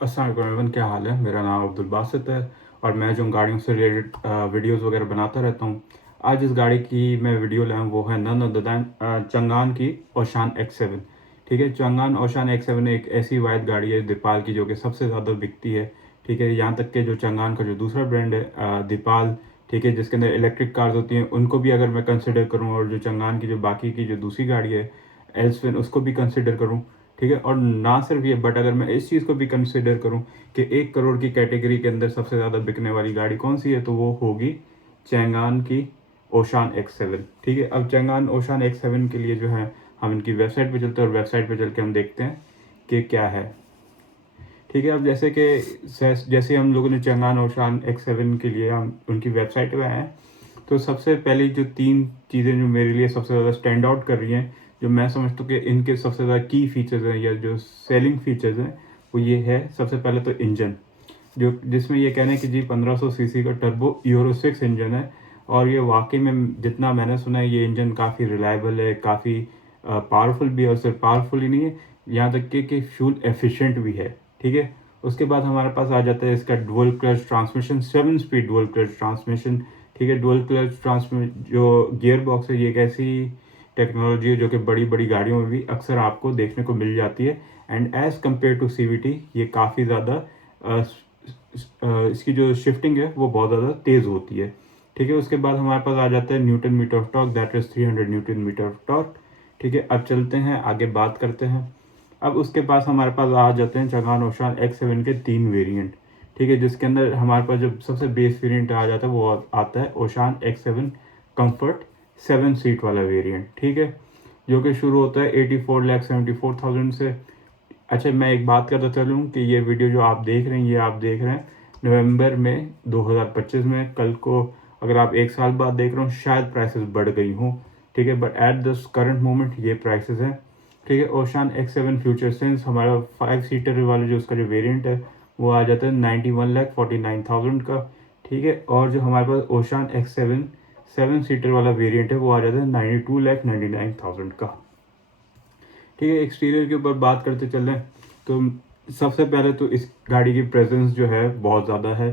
अस्सलाम वालेकुम, क्या हाल है। मेरा नाम अब्दुल बासित है और मैं जो गाड़ियों से रिलेटेड वीडियोस वगैरह बनाता रहता हूँ। आज इस गाड़ी की मैं वीडियो लाया हूँ, वो है नन अदर दैन चंगान की ओशान X7। ठीक है, चंगान ओशान X7 एक ऐसी वायद गाड़ी है दीपाल की जो कि सबसे ज़्यादा बिकती है। ठीक है, यहाँ तक कि जो चंगान का जो दूसरा ब्रांड है दीपाल, ठीक है, जिसके अंदर इलेक्ट्रिक कार्स होती हैं, उनको भी अगर मैं कंसिडर करूँ और जो चंगान की जो बाकी की जो दूसरी गाड़ी है एल्सविन, उसको भी कंसिडर करूँ। ठीक है, और ना सिर्फ ये, बट अगर मैं इस चीज़ को भी कंसिडर करूं कि 1 करोड़ की कैटेगरी के अंदर सबसे ज़्यादा बिकने वाली गाड़ी कौन सी है, तो वो होगी चैंगान की ओशान X7। ठीक है, अब चैंगान ओशान X7 के लिए जो है हम इनकी वेबसाइट पे चलते हैं और वेबसाइट पे चल के हम देखते हैं कि क्या है। ठीक है, अब जैसे हम लोगों ने चैंगान ओशान X7 के लिए हम उनकी वेबसाइट पे आए हैं, तो सबसे पहले जो 3 चीज़ें जो मेरे लिए सबसे ज़्यादा स्टैंड आउट कर रही हैं, जो मैं समझता हूँ कि इनके सबसे ज़्यादा की फीचर्स हैं या जो सेलिंग फीचर्स हैं, वो ये है। सबसे पहले तो इंजन, जो जिसमें ये कहना है कि जी 1500 सीसी का टर्बो यूरो 6 इंजन है। और ये वाकई में जितना मैंने सुना है, ये इंजन काफ़ी रिलायबल है, काफ़ी पावरफुल भी है, और सिर्फ पावरफुल ही नहीं है, यहाँ तक कि फ्यूल एफिशिएंट भी है। ठीक है, उसके बाद हमारे पास आ जाता है इसका dual clutch transmission, 7 speed dual clutch transmission. ठीक है, डुअल क्लच ट्रांसमिशन जो गियर बॉक्स है, ये एक ऐसी टेक्नोलॉजी है जो कि बड़ी बड़ी गाड़ियों में भी अक्सर आपको देखने को मिल जाती है। And as compared to CVT, ये काफ़ी ज़्यादा इसकी जो शिफ्टिंग है वो बहुत ज़्यादा तेज़ होती है। ठीक है, उसके बाद हमारे पास आ जाता है newton metre of torque, that is 300 newton metre of torque. ठीक है, अब चलते हैं आगे बात करते हैं। अब उसके पास हमारे पास आ जाते हैं चंगान ओशान X7 के 3 वेरिएंट। ठीक है, जिसके अंदर हमारे पास जो सबसे बेस वेरिएंट आ जाता है वो आता है ओशान X7 कंफर्ट 7 सीट वाला वेरिएंट। ठीक है, जो कि शुरू होता है 84,74,000 से। अच्छा, मैं एक बात करता चलूँ कि ये वीडियो जो आप देख रहे हैं, ये आप देख रहे हैं नवंबर में 2025 में। कल को अगर आप 1 साल बाद देख रहे हो, शायद प्राइसेस बढ़ गई हों। ठीक है, but at this current moment ये प्राइसेस हैं। ठीक है, ओशान X7 फ्यूचर सेंस हमारा 5 सीटर वाला जो उसका जो वेरिएंट है वो आ जाता है 91,49,000 का। ठीक है, और जो हमारे पास ओशान X7 7 सीटर वाला वेरिएंट है वो आ जाता है 92,99,000 का। ठीक है, एक्सटीरियर के ऊपर बात करते चल रहे हैं, तो सबसे पहले तो इस गाड़ी की प्रेजेंस जो है बहुत ज़्यादा है।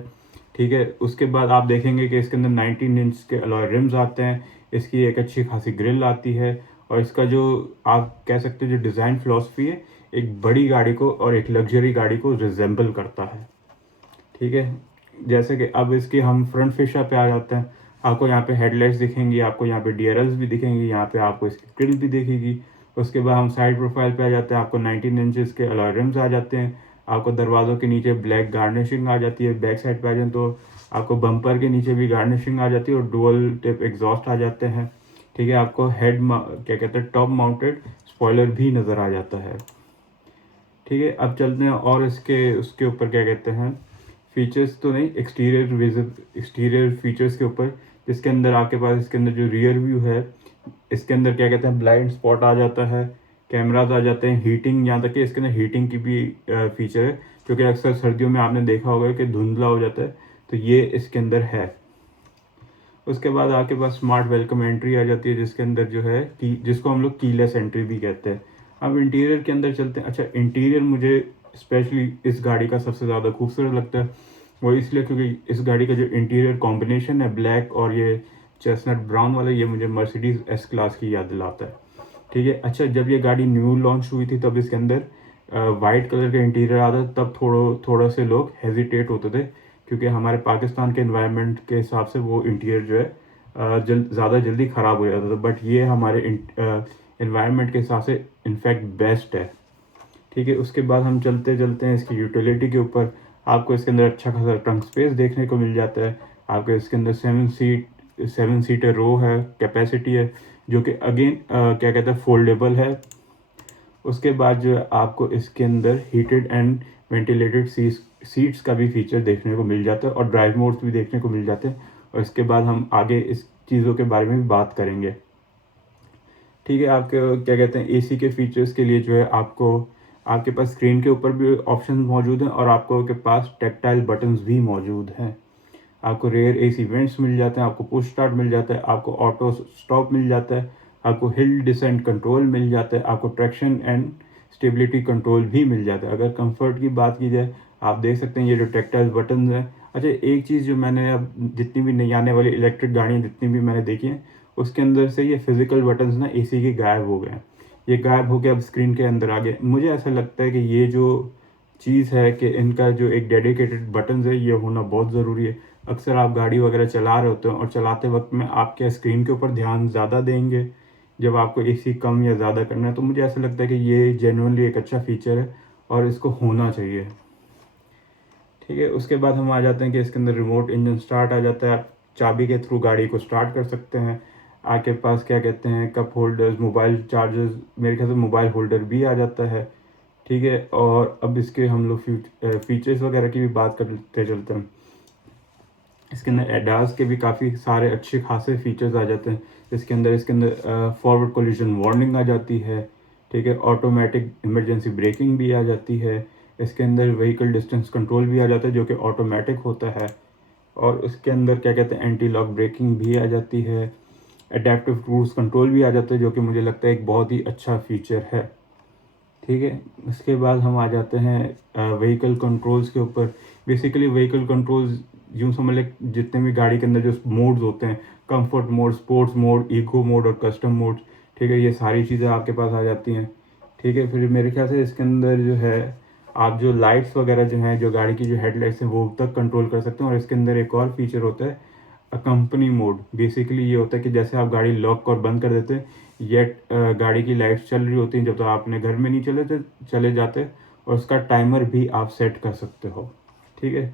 ठीक है, उसके बाद आप देखेंगे कि इसके अंदर 19 इंच के अलॉय रिम्स आते हैं, इसकी एक अच्छी खासी ग्रिल आती है, और इसका जो आप कह सकते हो जो डिज़ाइन फिलॉसफी है, एक बड़ी गाड़ी को और एक लग्जरी गाड़ी को रिजेंबल करता है। ठीक है, जैसे कि अब इसके हम फ्रंट फेशा पे आ जाते हैं। आपको यहाँ पे हेडलाइट्स दिखेंगी, आपको यहाँ पे DRLs भी दिखेंगी, यहाँ पे आपको इसकी ग्रिल भी दिखेगी। उसके बाद हम साइड प्रोफाइल पे आ जाते हैं, आपको 19 इंचेस के अलॉय रिम्स आ जाते हैं। आपको दरवाज़ों के नीचे ब्लैक गार्निशिंग आ जाती है। बैक साइड पे आ जाए तो आपको बम्पर के नीचे भी गार्निशिंग आ जाती है और डुअल टिप एग्जॉस्ट आ जाते हैं। ठीक है, आपको क्या कहते हैं, टॉप माउंटेड स्पॉयलर भी नज़र आ जाता है। ठीक है, अब चलते हैं और इसके उसके ऊपर क्या कहते हैं, फीचर्स तो नहीं, एक्सटीरियर फीचर्स के ऊपर, जिसके अंदर आपके पास इसके अंदर जो रियर व्यू है, इसके अंदर क्या कहते हैं, ब्लाइंड स्पॉट आ जाता है, कैमराज आ जाते हैं, हीटिंग, यहाँ तक कि इसके अंदर हीटिंग की भी फीचर है, क्योंकि अक्सर सर्दियों में आपने देखा होगा कि धुंधला हो जाता है, तो ये इसके अंदर है। उसके बाद आपके पास स्मार्ट वेलकम एंट्री आ जाती है, जिसके अंदर जो है कि जिसको हम लोग कीलेस एंट्री भी कहते हैं। अब इंटीरियर के अंदर चलते हैं। अच्छा, इंटीरियर मुझे स्पेशली इस गाड़ी का सबसे ज़्यादा खूबसूरत लगता है, वो इसलिए क्योंकि इस गाड़ी का जो इंटीरियर कॉम्बिनेशन है, ब्लैक और ये चेस्टनट ब्राउन वाला, ये मुझे मर्सिडीज़ S क्लास की याद दिलाता है। ठीक है, अच्छा, जब ये गाड़ी न्यू लॉन्च हुई थी तब इसके अंदर वाइट कलर का इंटीरियर आता था, तब थोड़ा से लोग हेजिटेट होते थे, क्योंकि हमारे पाकिस्तान के एनवायरनमेंट के हिसाब से वो इंटीरियर जो है ज़्यादा जल्दी ख़राब हो जाता था, बट ये हमारे एनवायरनमेंट के हिसाब से इनफैक्ट बेस्ट है। ठीक है, उसके बाद हम चलते चलते हैं इसकी यूटिलिटी के ऊपर। आपको इसके अंदर अच्छा खासा ट्रंक स्पेस देखने को मिल जाता है। आपको इसके अंदर 7 सीटर रो है, कैपेसिटी है, जो कि अगेन क्या कहते हैं, फोल्डेबल है। उसके बाद जो है आपको इसके अंदर हीटेड एंड वेंटिलेटेड सीट्स का भी फीचर देखने को मिल जाता है, और ड्राइव मोड्स भी देखने को मिल जाते हैं, और इसके बाद हम आगे इस चीज़ों के बारे में भी बात करेंगे। ठीक है, आपके क्या कहते हैं, AC के फीचर्स के लिए जो है आपको आपके पास स्क्रीन के ऊपर भी ऑप्शन मौजूद हैं, और आपको के पास टेक्टाइल बटन्स भी मौजूद हैं। आपको रेयर AC वेंट्स मिल जाते हैं, आपको पुश स्टार्ट मिल जाता है, आपको ऑटो स्टॉप मिल जाता है, आपको हिल डिसेंट कंट्रोल मिल जाता है, आपको ट्रैक्शन एंड स्टेबिलिटी कंट्रोल भी मिल जाता है। अगर कंफर्ट की बात की जाए, आप देख सकते हैं ये जो टेक्टाइल बटन है। अच्छा, एक चीज़ जो मैंने अब जितनी भी नई आने वाली इलेक्ट्रिक गाड़ियाँ जितनी भी मैंने देखी हैं, उसके अंदर से ये फिजिकल बटन्स ना एसी के गायब हो गए हैं। ये गायब हो के अब स्क्रीन के अंदर आ गए। मुझे ऐसा लगता है कि ये जो चीज़ है कि इनका जो एक डेडिकेटेड बटन्स है ये होना बहुत ज़रूरी है। अक्सर आप गाड़ी वगैरह चला रहे होते हैं और चलाते वक्त में आप क्या स्क्रीन के ऊपर ध्यान ज़्यादा देंगे जब आपको एसी कम या ज़्यादा करना है, तो मुझे ऐसा लगता है कि ये जेन्युइनली एक अच्छा फीचर है और इसको होना चाहिए। ठीक है, उसके बाद हम आ जाते हैं कि इसके अंदर रिमोट इंजन स्टार्ट आ जाता है। आप चाबी के थ्रू गाड़ी को स्टार्ट कर सकते हैं। आपके पास क्या कहते हैं कप होल्डर्स, मोबाइल चार्जर्स, मेरे ख्याल से मोबाइल होल्डर भी आ जाता है। ठीक है, और अब इसके हम लोग फीचर्स वगैरह की भी बात करते चलते हैं। इसके अंदर एडास के भी काफ़ी सारे अच्छे खासे फीचर्स आ जाते हैं। इसके अंदर फॉरवर्ड कोलिजन वार्निंग आ जाती है। ठीक है, ऑटोमेटिक इमरजेंसी ब्रेकिंग भी आ जाती है। इसके अंदर व्हीकल डिस्टेंस कंट्रोल भी आ जाता है जो कि ऑटोमेटिक होता है। और उसके अंदर क्या कहते हैं एंटी लॉक ब्रेकिंग भी आ जाती है। अडेप्टिव क्रूज कंट्रोल भी आ जाता है जो कि मुझे लगता है एक बहुत ही अच्छा फीचर है। ठीक है, उसके बाद हम आ जाते हैं व्हीकल कंट्रोल्स के ऊपर। बेसिकली व्हीकल कंट्रोल्स यूँ समझ लें जितने भी गाड़ी के अंदर जो मोड्स होते हैं, comfort mode, sports mode, eco mode और कस्टम मोड, ठीक है, ये सारी चीज़ें आपके पास आ जाती हैं। ठीक है, फिर मेरे ख्याल से इसके अंदर जो है आप जो लाइट्स वगैरह जो हैं, जो गाड़ी की जो हेडलाइट्स हैं वो तक कंट्रोल कर सकते हैं। और इसके अंदर एक और फीचर होता है कंपनी मोड। बेसिकली ये होता है कि जैसे आप गाड़ी लॉक और बंद कर देते हैं, येट गाड़ी की लाइट्स चल रही होती हैं जब तक आप अपने घर में नहीं चले जाते, और उसका टाइमर भी आप सेट कर सकते हो। ठीक है,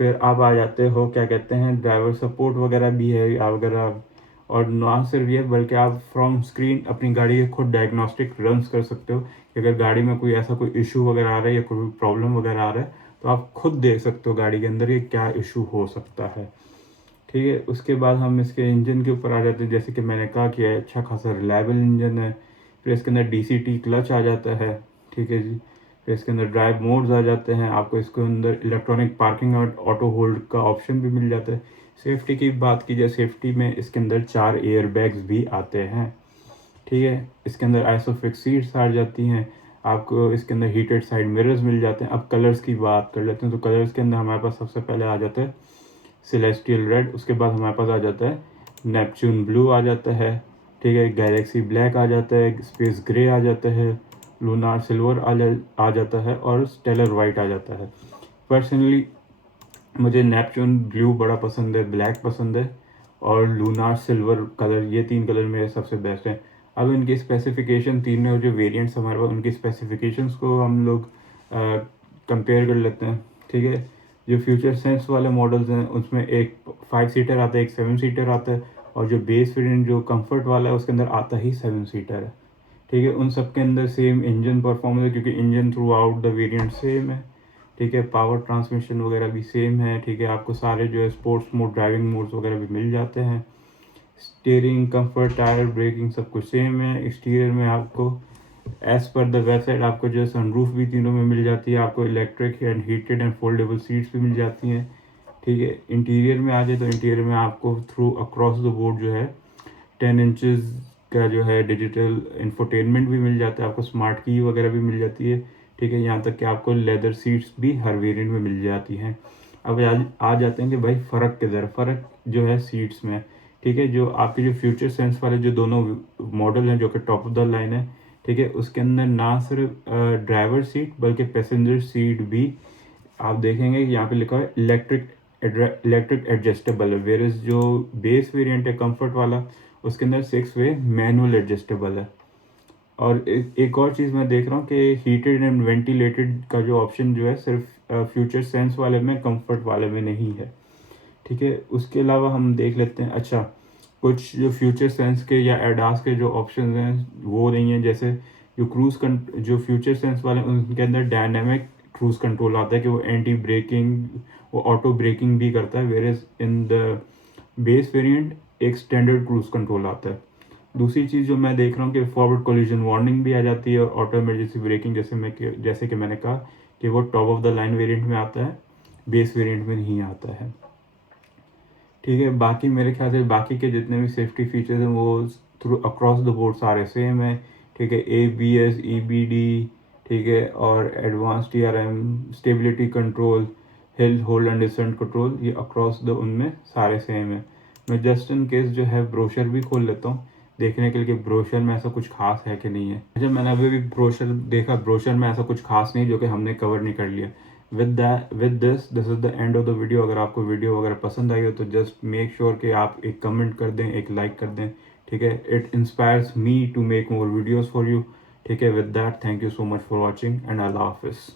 फिर आप आ जाते हो क्या कहते हैं ड्राइवर सपोर्ट वगैरह भी है अगर आप, और ना सिर्फ ये बल्कि आप फ्रॉम स्क्रीन अपनी गाड़ी के खुद डायग्नोस्टिक रन्स कर सकते हो कि अगर गाड़ी में कोई ऐसा कोई इशू वगैरह आ रहा है या कोई प्रॉब्लम वगैरह आ रहा है तो आप खुद देख सकते हो गाड़ी के अंदर ये क्या इशू हो सकता है। ठीक है, उसके बाद हम इसके इंजन के ऊपर आ जाते हैं। जैसे कि मैंने कहा कि अच्छा खासा रिलायबल इंजन है। फिर इसके अंदर DCT क्लच आ जाता है। ठीक है जी, फिर इसके अंदर ड्राइव मोड्स आ जाते हैं। आपको इसके अंदर इलेक्ट्रॉनिक पार्किंग और ऑटो होल्ड का ऑप्शन भी मिल जाता है। सेफ्टी की बात की जाए, सेफ्टी में इसके अंदर 4 एयर बैग्स भी आते हैं। ठीक है, इसके अंदर आइसोफिक्स सीट्स आ जाती हैं। आपको इसके अंदर हीटेड साइड मिरर्स मिल जाते हैं। अब कलर्स की बात कर लेते हैं, तो कलर्स के अंदर हमारे पास सबसे पहले आ जाता है सेलेस्टियल रेड। उसके बाद हमारे पास आ जाता है नेपच्यून ब्लू आ जाता है। ठीक है, गैलेक्सी ब्लैक आ जाता है, स्पेस ग्रे आ जाता है, लूनार सिल्वर आ जाता है और स्टेलर वाइट आ जाता है। पर्सनली मुझे नेपच्यून ब्लू बड़ा पसंद है, ब्लैक पसंद है और लूनार सिल्वर कलर, ये 3 कलर मेरे सबसे बेस्ट हैं। अब इनकी स्पेसिफिकेशन, तीनों जो वेरिएंट्स हमारे पास, उनकी स्पेसिफिकेशंस को हम लोग कंपेयर कर लेते हैं। ठीक है, जो फ्यूचर सेंस वाले मॉडल्स हैं उसमें एक 5 सीटर आता है, एक 7 सीटर आता है, और जो बेस वेरिएंट जो कंफर्ट वाला है उसके अंदर आता ही 7 सीटर है। ठीक है, उन सब के अंदर सेम इंजन परफॉर्मेंस है क्योंकि engine through out the variant same है। ठीक है, पावर ट्रांसमिशन वगैरह भी सेम है। ठीक है, आपको सारे जो है स्पोर्ट्स मोड, ड्राइविंग मोड्स वगैरह भी मिल जाते हैं। स्टीयरिंग, कंफर्ट, टायर, ब्रेकिंग सब कुछ सेम है। एक्सटीरियर में आपको एज पर द वेबसाइट आपको जो है सनरूफ भी तीनों में मिल जाती है। आपको electric and heated and foldable seats भी मिल जाती हैं। ठीक है, इंटीरियर में आ जाए तो इंटीरियर में आपको थ्रू अक्रॉस द बोर्ड जो है 10 इंचज़ का जो है डिजिटल इंफोटेनमेंट भी मिल जाता है। आपको स्मार्ट की वगैरह भी मिल जाती है। ठीक है, यहाँ तक कि आपको लेदर सीट्स भी हर वेरिएंट में मिल जाती हैं। अब आ जाते हैं कि भाई फ़र्क किधर, फ़र्क जो है सीट्स में। ठीक है, जो आपके जो फ्यूचर सेंस वाले जो दोनों मॉडल हैं जो कि टॉप ऑफ द लाइन है, ठीक है, उसके अंदर ना सिर्फ ड्राइवर सीट बल्कि पैसेंजर सीट भी आप देखेंगे कि यहाँ पे लिखा है इलेक्ट्रिक एडजस्टेबल है। वेयर जो बेस वेरिएंट है कंफर्ट वाला, उसके अंदर 6 वे मैनुअल एडजस्टेबल है। और एक और चीज़ मैं देख रहा हूँ कि हीटेड एंड वेंटिलेटेड का जो ऑप्शन जो है सिर्फ फ्यूचर सेंस वाले में, कंफर्ट वाले में नहीं है। ठीक है, उसके अलावा हम देख लेते हैं, अच्छा कुछ जो फ्यूचर सेंस के या एडास के जो ऑप्शन हैं वो नहीं है। जैसे जो फ्यूचर सेंस वाले हैं उनके अंदर डायनामिक क्रूज कंट्रोल आता है कि वो एंटी ब्रेकिंग, वो ऑटो ब्रेकिंग भी करता है। Where in the base variant एक स्टैंडर्ड क्रूज कंट्रोल आता है। दूसरी चीज़ जो मैं देख रहा हूँ कि फॉरवर्ड कोलिजन वार्निंग भी आ जाती है और ऑटो इमरजेंसी ब्रेकिंग, जैसे कि मैंने कहा कि वो top of the line variant में आता है, बेस वेरिएंट में नहीं आता है। ठीक है, बाकी मेरे ख्याल से बाकी के जितने भी सेफ्टी फीचर्स हैं वो थ्रू अक्रॉस द बोर्ड सारे सेम है। ठीक है, ABS, EBD, ठीक है, और advance TRM, stability control, hill hold and descent control, ये अक्रॉस द उनमें सारे सेम है। मैं जस्ट इन केस जो है ब्रोशर भी खोल लेता हूँ देखने के लिए कि ब्रोशर में ऐसा कुछ खास है कि नहीं है। अच्छा, मैंने अभी भी ब्रोशर देखा, ब्रोशर में ऐसा कुछ खास नहीं जो कि हमने कवर नहीं कर लिया। With this is the end of the video. अगर आपको वीडियो वगैरह पसंद आई हो तो जस्ट मेक श्योर कि आप एक कमेंट कर दें, एक लाइक कर दें, ठीक है। It inspires me to make more videos for you, ठीक है। With that, thank you so much for watching and अल्लाह हाफिज़।